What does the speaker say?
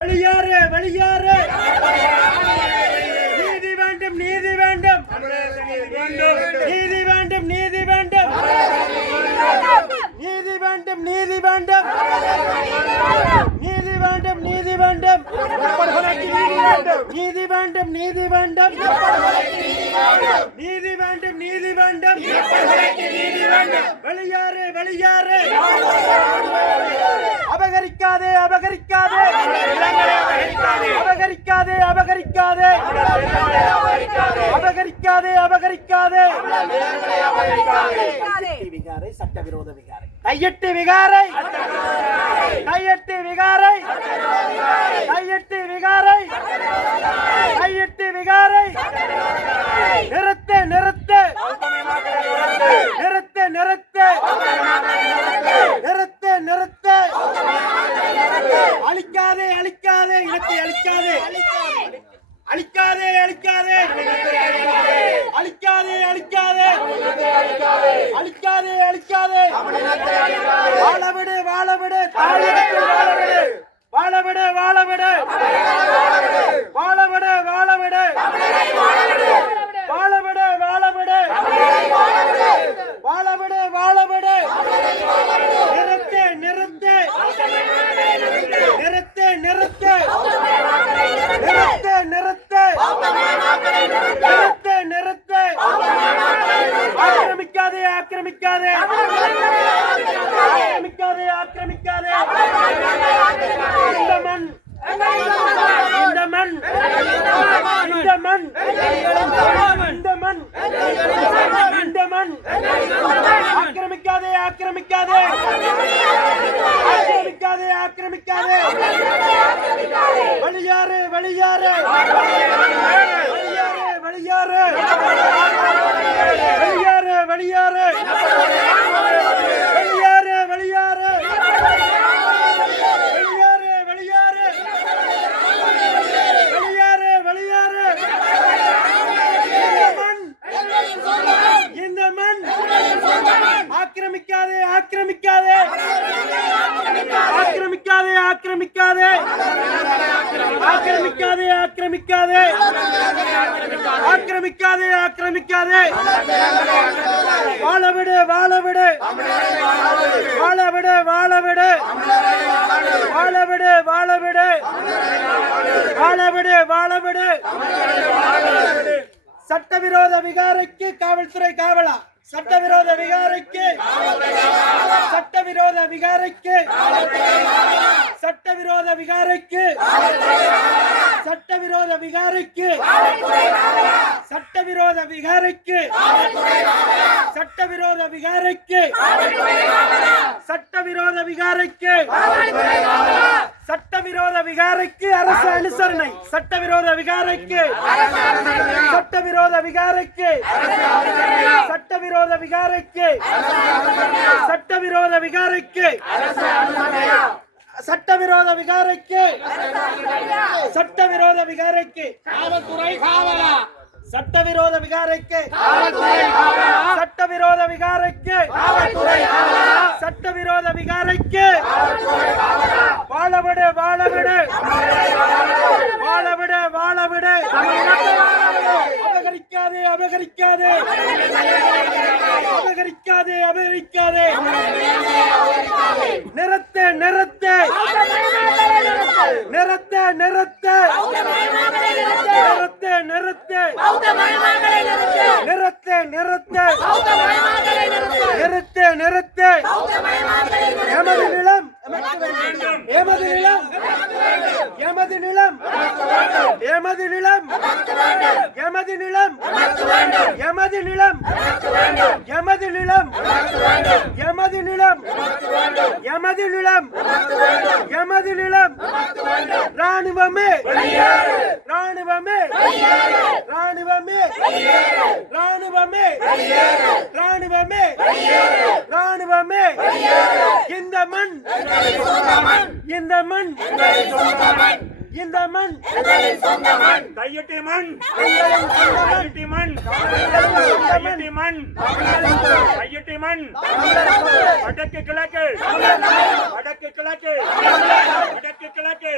வெளியேறு வெளியேறு. நீதி வேண்டும் நீதி வேண்டும். நீதி வேண்டும் நீதி வேண்டும். நீதி வேண்டும் நீதி வேண்டும். நீதி வேண்டும் நீதி வேண்டும். நீதி வேண்டும் நீதி வேண்டும். நீதி வேண்டும் நீதி வேண்டும். வெளியாறு வெளியாறு. அபகரிக்காதே அபகரிக்காதே. அபகரிக்காதே அபகரிக்காதே. அபகரிக்காதே அபகரிக்காதே. விகாரை சட்டவிரோத விகாரை. கையெட்டு விகாரை. கையெட்டு விகாரை. கையெட்டு விகாரை கையெட்டு விகாரை நிறுத்து நிறுத்து நிறுத்து நிறுத்து நிறுத்து நிறுத்து அழிக்காதே அழிக்காதே இனத்தை அழிக்காதே. அழிக்காதே அழிக்காதே. அழிக்காதே அழிக்காதே. அழிக்காதே அழிக்காதே. வாழவிடு வாழவிடு தாயகத்தில் வாழவிடு வாழவிடு வாழவிடு வாழவிடு வாழவிடு வாழவிடு வாழவிடு வாழவிடு வாழவிடு நிறுத்து நிறுத்து நிறுத்து நிறுத்து நிறுத்து நிறுத்து நிறுத்து ஆக்கிரமிக்காதே. ஆக்கிரமிக்காதே ஆக்கிரமிக்காதே. இந்த மண் இந்த மண் இந்த மண் இந்த மண் இந்த மண். ஆக்கிரமிக்காதே ஆக்கிரமிக்காதே. ஆக்கிரமிக்காதே ஆக்கிரமிக்காதே. வழியாறு வெளியாறு வெளியாறு வெளியாறு வெளியாறு வெளியாறு வெளியாறு வெளியாறு வெளியாறு வெளியாறு வெளியாறு வெளியாறு இந்த மண் இந்த மண் ஆக்கிரமிக்காதே ஆக்கிரமிக்காதே ஆக்கிரமிக்காதே. ஆக்கிரமிக்காதே ஆக்கிரமிக்காதே. ஆக்கிரமிக்காதே ஆக்கிரமிக்காதே. ஆக்கிரமிக்காதே வாழவிடு வாழவிடு. வாழவிடு வாழவிடு. வாழவிடு வாழவிடு. வாழவிடு வாழவிடு. சட்டவிரோத விகாரைக்கு காவல்துறை காவலா? சட்டவிரோத விகாரைக்கு சட்டவிரோத விகாரைக்கு. சட்டவிரோத விகாரைக்கு. சட்டவிரோத விகாரைக்கு. சட்டவிரோத விகாரைக்கு. சட்டவிரோத விகாரைக்கு. சட்டவிரோத விகாரைக்கு. விகாரைக்கு அரசு அனுசரணை. சட்டவிரோத விகாரைக்கு. சட்டவிரோத விகாரைக்கு. சட்டவிரோத விகாரைக்கு. சட்டவிரோத விகாரைக்கு. சட்டவிரோத விகாரைக்கு. சட்டவிரோத விகாரைக்கு. காவல்துறை காவலா சட்டவிரோத விகாரைக்கு. சட்டவிரோத விகாரைக்கு. சட்டவிரோத விகாரைக்கு வாழவிடு வாழவிடு வாழவிடு வாழவிடு அபகரிக்காதே. அபகரிக்காதே அபகரிக்காதே. நிறத்த நிறத்த. நிறத்த நிறத்த. நிறத்த நிறத்த. நிறத்த நிறத்த. நிறத்த நிறத்த. எமது நிலம் எமது நிலம். எமது நிலம். எமது நிலம். எமது நிலம். எமது நிலம். எமது நிலம். எமது நிலம். எமது நிலம். எமது நிலம். ராணுவமே ராணுவமே ராணுவமே ராணுவமே ராணுவமே ராணுவமே இந்த மண் இந்த மண். இந்த மண். கையெட்டி மண் சொந்த மண். கையெட்டி மண் கையெட்டி மண் கையெட்டி மண் வடக்கு கிழக்கு. வடக்கு கிழக்கு. வடக்கு கிழக்கு.